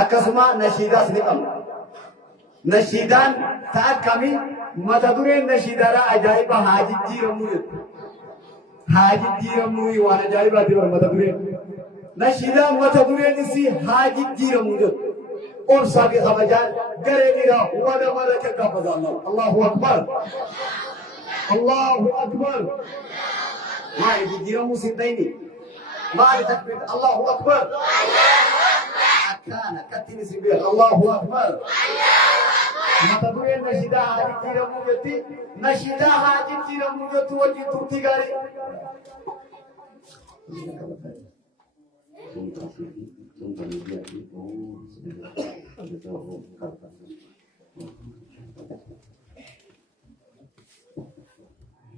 أكسما نشيدا سنقم نشيدان تأكمي متدورين نشيدا را أجايبا حاجي جيرمويت حاجي جيرموي وانا أجايبا ديور متدورين نشيدا متدورين سي حاجي جيرمويت اور ساقي خبجان قريني را وانا مالا كقابض الله أكبر الله أكبر ما يجي جيرمو سيديني ما تكبير الله أكبر أكانا كتير سبيل الله أكبر ما تقول نشيدا هاجي تيرمو يتي نشيدا هاجي تيرمو يتو وجي توتي غاري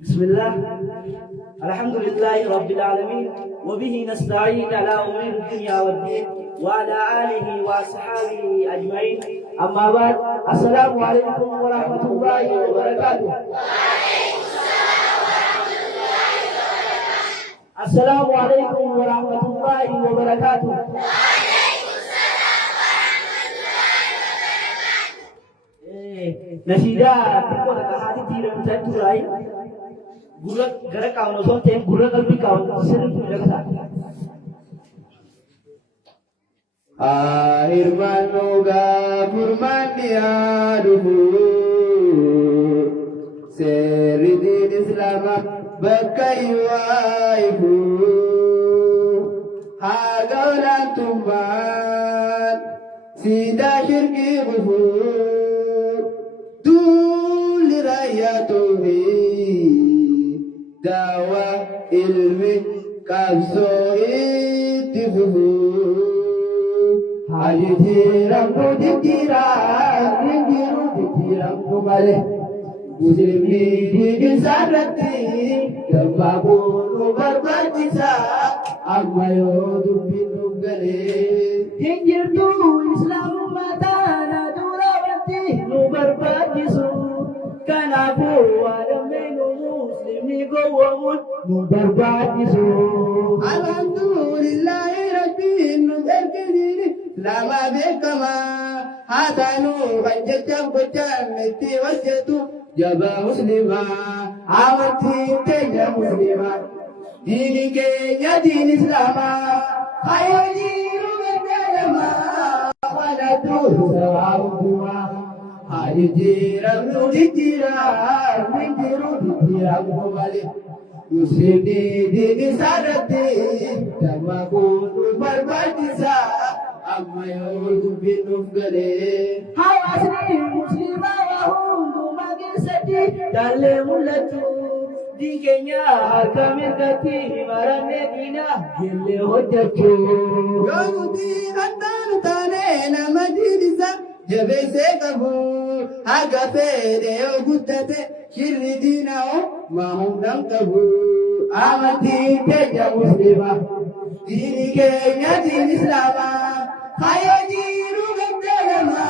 بسم الله الحمد لله رب العالمين وبه نستعين على أمور الدنيا والدين وعلى آله وأصحابه أجمعين أما بعد السلام عليكم ورحمة الله وبركاته السلام عليكم ورحمة الله وبركاته نشيدا تقول هذه تيرم تنتظرين gurra gara kaawno son ta'e gurra qalbii kaawno sirriitti miidhagsa. Hirmaannu gaafurmaanni yaaduhu seerri diin islaama bakka iwaayifu haga olaantummaan siidaa shirkii bufu duulli raayyaa toohii. Dawa ilmi kabsoi tifuhu Haji jiram tu jiram tu male Muslimi di sarati Kebabunu berbantisa Agmayo dubinu gale Hinjir tu Islam matana durawati Nu berbantisu Kanaku adamenu Gowamun Mubarakatuh Alhamdulillah Rabbil Alamin Lama bekama Hatanu Banjajam Bajam Meti wajatu Jaba muslimah Amati Teja muslimah Dini Kenya Dini Islamah Hayati Rubenjalama Falatu Sawabuma Hari jiram nudi jiram Mintiru jiram kembali Muslim di sadati Dama kudu berbantisa Amma yaudu binuf gale Hai asli muslimah Wahundu magil sedih Dale mulatu Di Kenya Kamil kati Marane dina Gile hojatu Yaudu antan tane Nama dirisa Jabese kabu Haga fede Ogudate Shirri dinao Mahum nam kabu Amati keja muslimah Dini Kenya dini Islamah Hayo jiru gandalama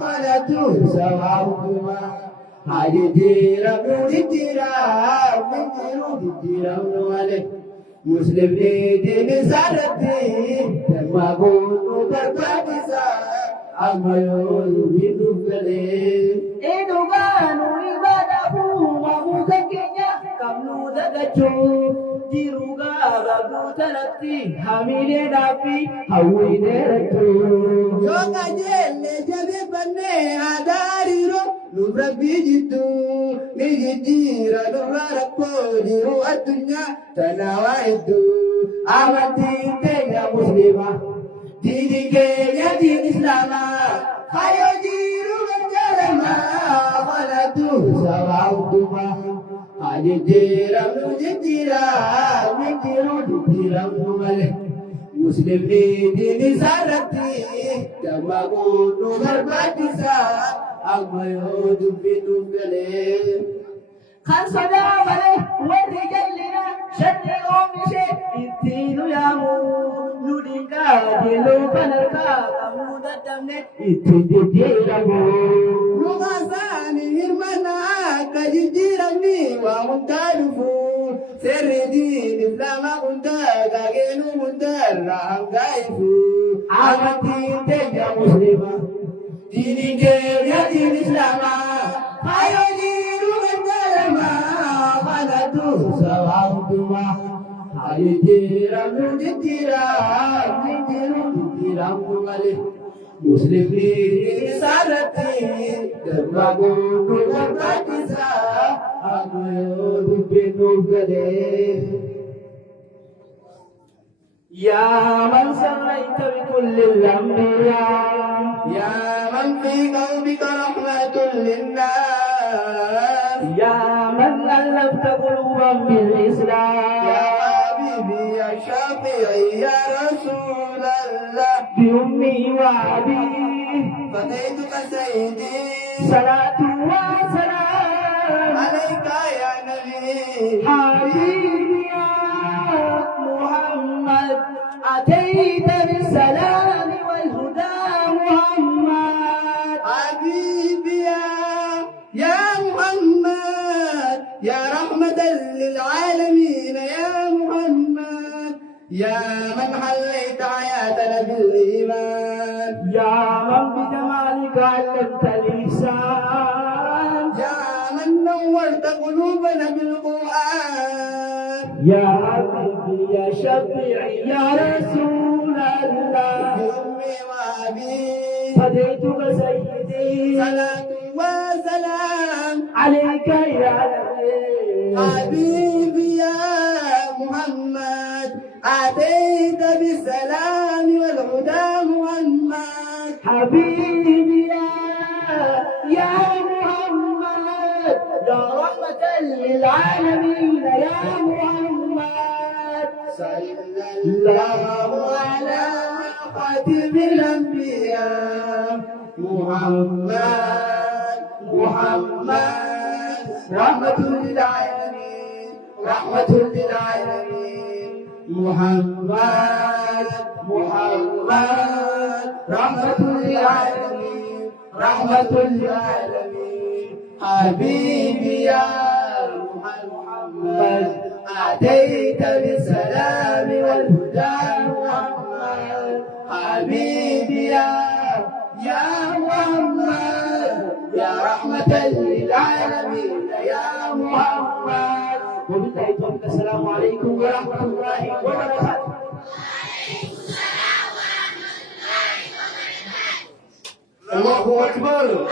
Falatu sawabuma Haji jiram nudi jiram Mintiru di jiram nuwale Muslim dini sadati Termagunu berbantisa Amayo hidup gale Eduganu ibadahu Mamuka Kenya Kamnu dagacu Jiruga bagu tanati Hamile dapi Hawine ratu Yoga jele jabe bane Adariro Nubra bijitu Nijitira Nubra rakko Diru atunya Tanawa itu Amati Kenya muslimah Dini Kenya dini Islamah Hayo jiru berjalama Falatu sawabuma Haji jiram nuji jiram Mintiru di jiram numale Muslim di dini sarati Dama kudu berbantisa Agmayo dubinu gale Kan sada male Warri jallina Syarri omishe Itinu yamu Nudinga Dilu panarka Kamu dadamne Itinu diramu Numasani hirmana Kajijirami Wa muntadufu Seridi Islama unta Gagenu unta Rahangaifu Amati teja Muslim di sarati dermagu berbatisa aku binu gade. يا من سميت بكل الأنبياء يا من في قلبك رحمة للناس يا من ألفت قلوبا بالإسلام يا حبيبي يا شافعي يا رسول الله بأمي وأبي فديتك سيدي صلاة وسلام عليك يا نبي حبيبي يا محمد أتيت بالسلام والهدى محمد حبيبي يا محمد يا رحمة للعالمين يا محمد يا من حليت حياتنا بالإيمان يا من بجمالك علمت الإحسان يا من نورت قلوبنا بالقرآن يا حبيبي يا شفيعي يا رسول الله بأمي وأبي فديتك سيدي صلاة وسلام عليك يا نبي حبيبي يا محمد أتيت بالسلام والهدى محمد حبيبي يا محمد يا رحمة للعالمين يا محمد صلى الله على خاتم الأنبياء محمد رحمة للعالمين محمد رحمة للعالمين حبيبي يا محمد أتيت بالسلام والهدى محمد حبيبي يا محمد يا رحمة للعالمين يا محمد وبالله التوفيق. السلام عليكم ورحمة الله وبركاته. الله أكبر.